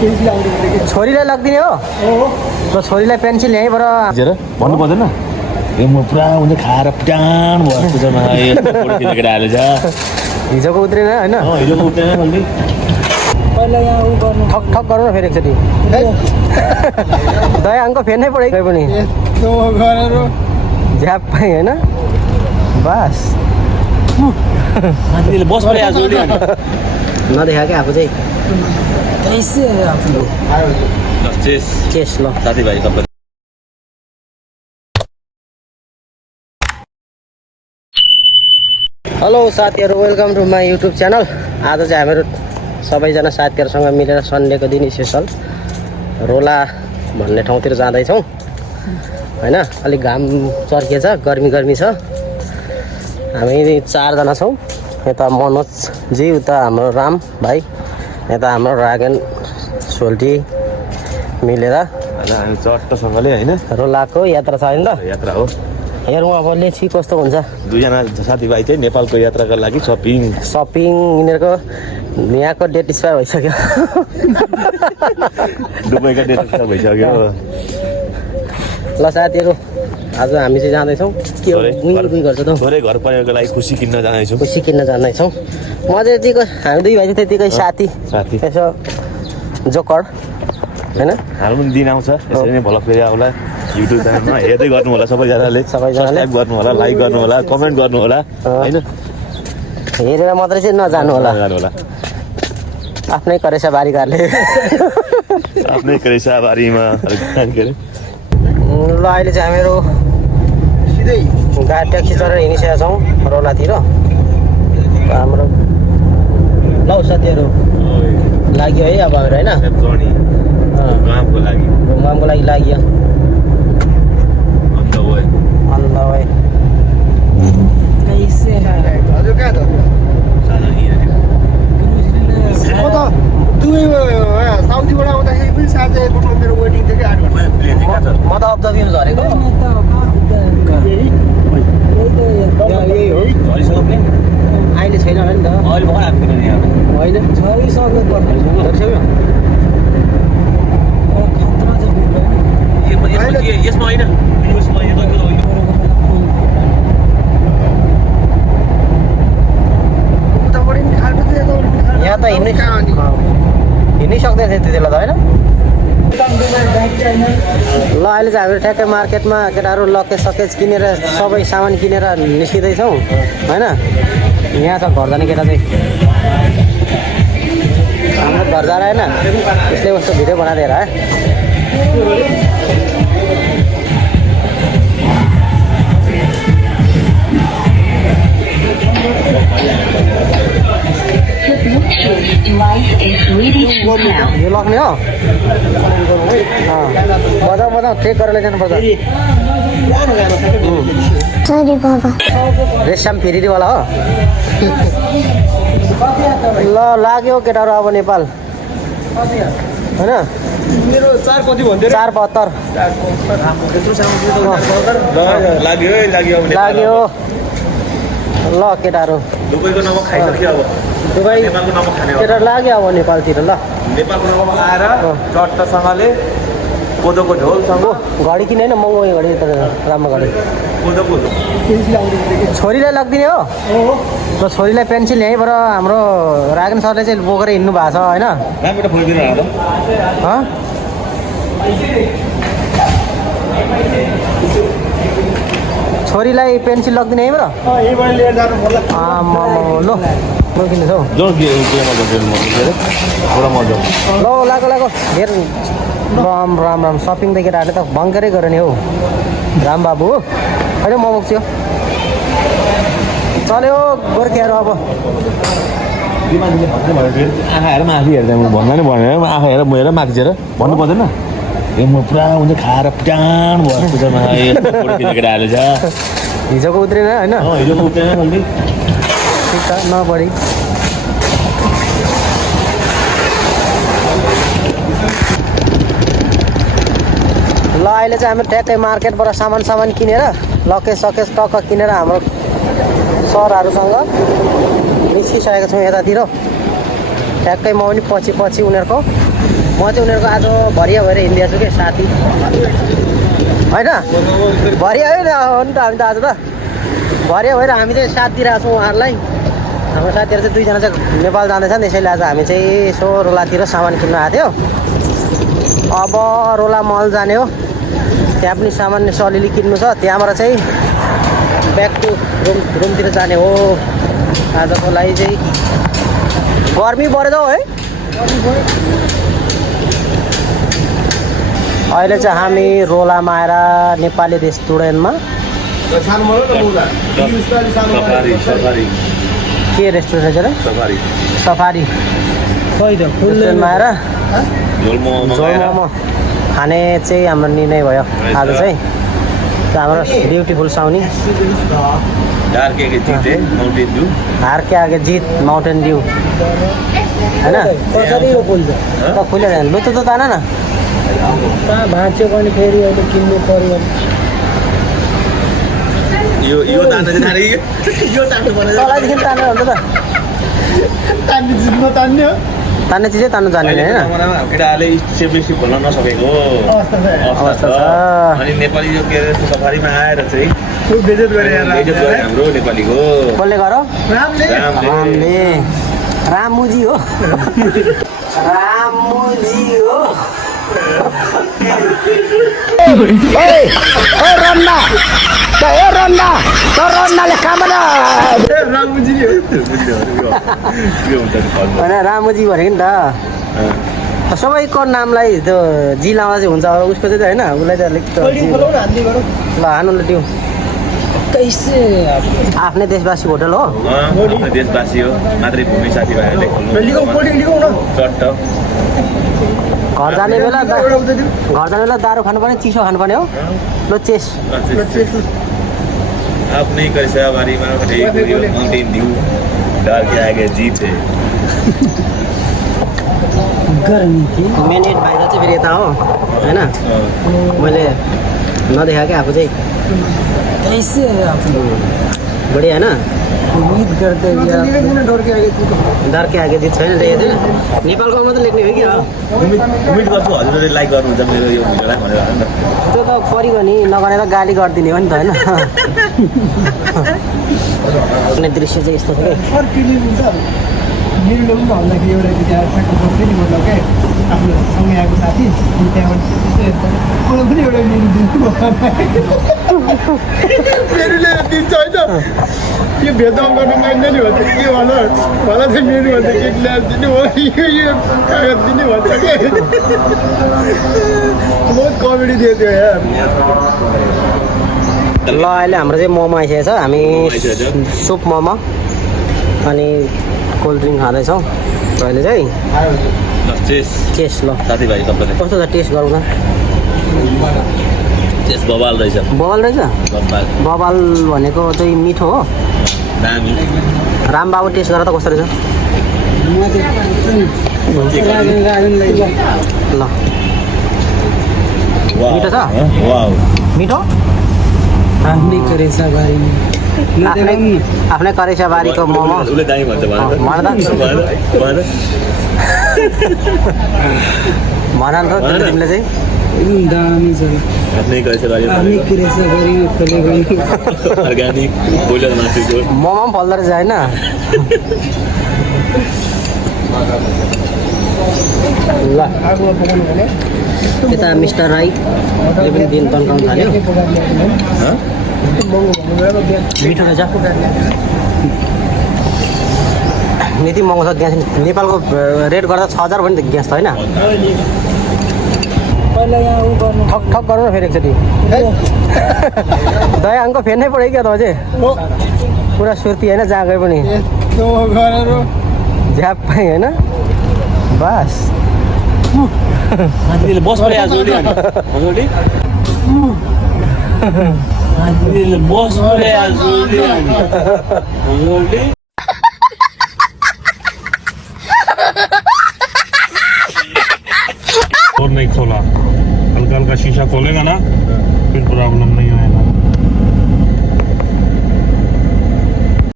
छोरीलाई लगिदिने हो ल छोरीलाई पेन्सिल यहीँबाट भन्नु पर्दैन ए म पुरा हुन्छ खाएर पुटान भयो पूजामा हालेछ हिजोको उत्रेन होइन हिजोको उत्रेन मैले पहिला यहाँ उ गर्नु ठक ठक गर्नु न फेरि एकचोटि दया अङ्क फेर्नै पऱ्यो पनि झ्याप पाएँ होइन बस बस नदेखा क्या आफू चाहिँ चेस ल साथीभाइ तपाईँ हेलो साथीहरू welcome to my YouTube channel आज चाहिँ हामीहरू सबैजना साथीहरूसँग मिलेर सन्डेको दिन स्पेसल रोला भन्ने ठाउँतिर जाँदैछौँ होइन अलिक घाम चर्किएछ गर्मी छ हामी 4 जना छौँ यता मनोजजी उता हाम्रो राम भाइ यता हाम्रो रागन सोल्टी मिलेर हामी चट्टसँगले होइन रोलाको यात्रा छ होइन त यात्रा हो हेरौँ अब लेछि कस्तो हुन्छ 2 जना साथीभाइ चाहिँ नेपालको यात्राका लागि सपिङ यिनीहरूको यहाँको डेट एक्सपायर भइसक्यो दुबईका डेट एक्सपायर भइसक्यो ल साथीहरू आज हामी चाहिँ जाँदैछौँ के गुई गर्छ त थोरै घर परिवारको लागि खुसी किन्न जाँदैछौँ म चाहिँ त्यतिको हामी 2 भाइ चाहिँ त्यतिकै साथी यसो जोकर होइन हाम्रो पनि दिन आउँछ यसरी नै भ्लग फेरि आउला युट्युब च्यानलमा हेर्दै गर्नु होला सबैजनाले सब्सक्राइब गर्नु होला लाइक गर्नु होला कमेन्ट गर्नु होला होइन हेरेर मात्रै चाहिँ नजानु होला आफ्नै करेसा बारीकारले आफ्नै करेसा बारीमा के अरे ल अहिले चाहिँ हामीहरू सिधै गाडी ट्याक्सी चढेर हिँडिसकेका छौँ रोलातिर हाम्रो ल साथीहरू लाग्यो है अब हाम्रो होइन घुमको लागि लाग्यो अल्लाह भाइ साउथीबाट आउँदाखेरि पनि साथै मेरो वेटिङ थियो कि 8 घन्टा म त अफ द भ्यू झरेको यही हो अहिले छैन होला नि त अहिले भर्खर होइन यसमा होइन यहाँ त हिँड्नै सक्दैन थियो त्यति बेला त होइन ल अहिले चाहिँ हामीहरू ठ्याक्कै मार्केटमा केटाहरू लकेज सकेज किनेर सबै सामान किनेर निस्किँदैछौँ होइन यहाँ छ घर जाने केटा चाहिँ हाम्रो घर जा रहा है ना इसलिए उसको वीडियो बना दे रहा है यो लग्ने हो बजाऊ चेक गरेर जानुपर्छ रेशम फेरिवाला हो ल लाग्यो केटाहरू अब नेपाल होइन मेरो 4 कति भन्दै 472 लाग्यो ल केटाहरू दुबईको नमक खाइसक्यो अब दुबई नेपालको नमक खाने हो केटा लाग्यो अब नेपालतिर ल नेपालको नमक आएर चट्टसँगले कोदोको झोलसँग घडी किने होइन महँगो घडी त राम्रो घडी कोदोको छोरीलाई लगिदिने हो र छोरीलाई पेन्सिल यहीँबाट हाम्रो रागन सरले चाहिँ बोकेर हिँड्नु भएको छ होइन राम्रोबाट फुलिदिनु छोरीलाई पेन्सिल लगिदिने यहीँबाट लिएर जानु पर्ला ल किन्दैछौ ल लाग्यो धेर राम सपिङ त केटाहरूले त भङ्करै गऱ्यो नि हौ राम बाबु होइन म बोक्छु चल्यो गोर्खेहरू अब आँखा हेर आफै हेर्दा भन्दा नि भनेर आँखा हेर म हेर माथि भन्नु पर्दैन ए म पुरा हुन्छ खाएर पुटान भयो पूजामा हालेछ हिजोको उत्रेन होइन हिजोको उत्रेन मैले ठिक छ नबढी ल अहिले चाहिँ हामी ट्याक्कै मार्केटबाट सामान किनेर लकेज टक्क किनेर हाम्रो सरहरूसँग निस्किसकेका छौँ यतातिर ठ्याक्कै म पनि पछि उनीहरूको म चाहिँ उनीहरूको आज भरिया भएर हिँडिदिएको छु कि साथी होइन भरिया होइन हो नि त हामी त आज त भरिया भएर हामी चाहिँ साथ दिइरहेको छौँ उहाँहरूलाई हाम्रो साथीहरू चाहिँ दुईजना चाहिँ नेपाल जाँदैछन् त्यसैले आज हामी चाहिँ यसो रोलातिर सामान किन्न आएको थियो अब रोला मल जाने हो त्यहाँ पनि सामान यसो अलिअलि किन्नु छ त्यहाँबाट चाहिँ ब्याक टु रुमतिर जाने हो आजको लागि चाहिँ गर्मी बढेछ है अहिले चाहिँ हामी रोलामा आएर नेपाली रेस्टुरेन्टमा के रेस्टुरेन्ट छ र सफारी रेस्टुरेन्टमा आएर झोल मोमो खाने चाहिँ हाम्रो निर्णय भयो आज चाहिँ हाम्रो ब्युटिफुल साउनी हार के आगे जीत माउन्टेन ड्यू होइन कसरी यो फुल्छ त फुलेर लु त तान न कहाँ भाँच्यो भने फेरि अहिले किन्नु पर्यो यो तलदेखि तान्नु हुन्छ त तान्ने चिजै तान्नु जाने होइन केटाहरूले सेपरेसी खोल्न नसकेको अवस्था छ अनि नेपाली यो के अरे सफारीमा आएर चाहिँ बेइज्जत गरे हाम्रो नेपालीको कसले गर रामले रामुजी हो रामुजी हो रन्नाले कामना रामुजी भनेको नि त सबैको नामलाई त्यो जी लाउँदा चाहिँ हुन्छ अब उसको चाहिँ होइन उसलाई चाहिँ अलिक ल हानु ल त्यो आफ्नै देशवासी होटल हो देशवासी हो मातृभूमि साथीभाइहरूले घर जाने बेला दारू खानुपर्ने चिसो खानुपर्ने हो ल चेस आफ्नै करिसाबारीमा माउन्टेन ड्यू डर के आगे जीत है मेन हेड बाहिर चाहिँ फेरि यता हो होइन मैले नदेखा क्या आफू चाहिँ बढिया होइन उम्मीद गर्दै डर के आगे जित छैन नेपालको मात्रै लेख्ने हो कि उम्मीद गर्छु हजुरले लाइक गर्नुहुन्छ मेरो यो भिडियोलाई भनेर त्यो त परिगयो नि नगरेर गाली गरिदिने हो नि त होइन दृश्य चाहिँ यस्तो छ कि मेरो लोक भन्दाखेरि एउटा त्यहाँ ट्र्याक्टर बस्दै नि मतलब क्या आफ्नो सँगै आएको साथी त्यहाँबाट मलाई पनि एउटा मेरो दिन्छु मेरो लिएर दिन्छ होइन यो भेदभाव गर्नु मान्दैन नि भन्छ के भन मलाई चाहिँ मेरो भन्छ केक ल्याएर दिने हो यो कागज दिने भन्छ क्या बहुत कमेडी दियो त्यो यार ल अहिले हाम्रो चाहिँ मोमो आइसकेको छ हामी सुप मोमो अनि कोल्ड ड्रिङ्क खाँदैछौँ अहिले चाहिँ चेस ल साथीभाइ तपाईँले कस्तो छ टेस्ट गरौँ न चेस बबाल रहेछ बबाल भनेको चाहिँ मिठो हो रामबाबु टेस्ट गरेर त कस्तो रहेछ ल मिठो छ मिठो आफ्नै करेसाबारीको मोमो भन नि त तिमीले चाहिँ मोमो पनि फल्दो रहेछ होइन ल यता मिस्टर राईले पनि दिन तन्काउनु थाल्यो मिठो रहेछ यति महँगो छ ग्यास नेपालको रेट गर्दा 6000 भयो नि त ग्यास त होइन ठक ठक गरौँ न फेरि एकचोटि दया अङ्क फेर्नै पऱ्यो क्या त अझै पुरा सुर्ती होइन जहाँ गए पनि झ्याप पाएँ होइन बस बस